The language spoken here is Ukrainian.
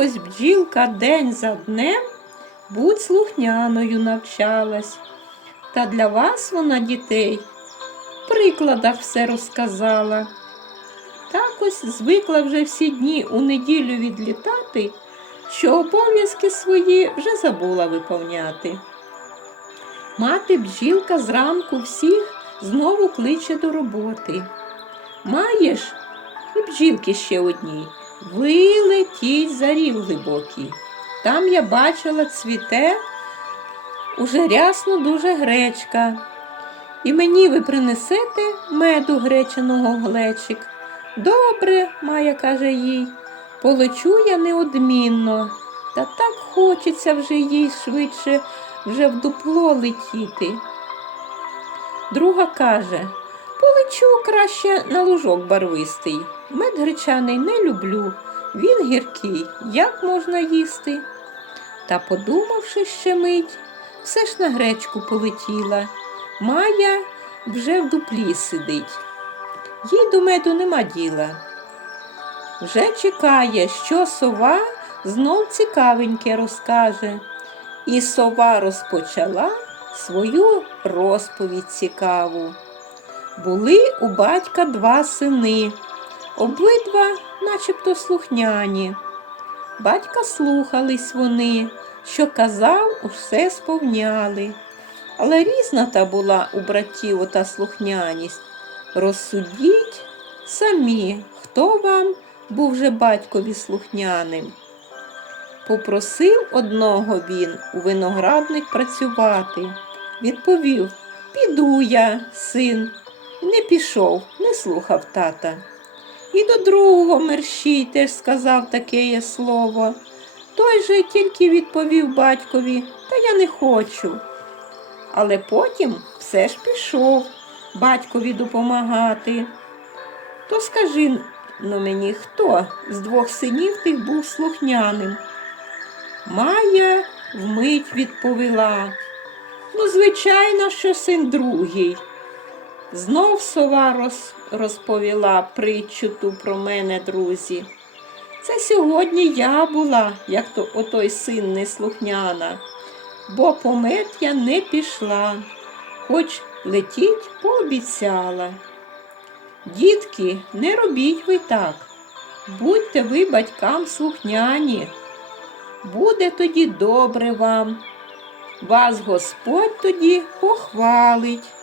ось бджілка день за днем будь слухняною навчалась. Та для вас вона дітей в все розказала. Так ось звикла вже всі дні у неділю відлітати, що обов'язки свої вже забула виповняти. Мати бджілка зранку всіх знову кличе до роботи. Маєш і бджілки ще одні. Вилетіть за рів глибокий. Там я бачила цвіте уже рясно дуже гречка. І мені ви принесете меду гречаного глечик. Добре, Майя каже їй, полечу я неодмінно, та так хочеться вже їй швидше вже в дупло летіти. Друга каже, полечу краще на лужок барвистий. Мед гречаний не люблю, він гіркий, як можна їсти? Та, подумавши ще мить, все ж на гречку полетіла. Майя вже в дуплі сидить. Їй до меду нема діла. Вже чекає, що сова знов цікавеньке розкаже. І сова розпочала свою розповідь цікаву. Були у батька два сини, обидва начебто слухняні. Батька слухались вони, що казав, усе сповняли. Але різна та була у братів ота слухняність. Розсудіть самі, хто вам був же батькові слухняним. Попросив одного він у виноградник працювати. Відповів Піду я, син, не пішов, не слухав тата. І до другого мерщій теж сказав таке є слово. Той же тільки відповів батькові, та я не хочу. Але потім все ж пішов батькові допомагати. То скажи ну мені, хто з двох синів тих був слухняним? Майя вмить відповіла. Ну, звичайно, що син другий. Знов сова роз, розповіла притчу ту про мене, друзі. Це сьогодні я була, як то отой син неслухняна, бо по мед я не пішла, хоч летіть пообіцяла. Дітки, не робіть ви так, будьте ви батькам слухняні, буде тоді добре вам, вас Господь тоді похвалить.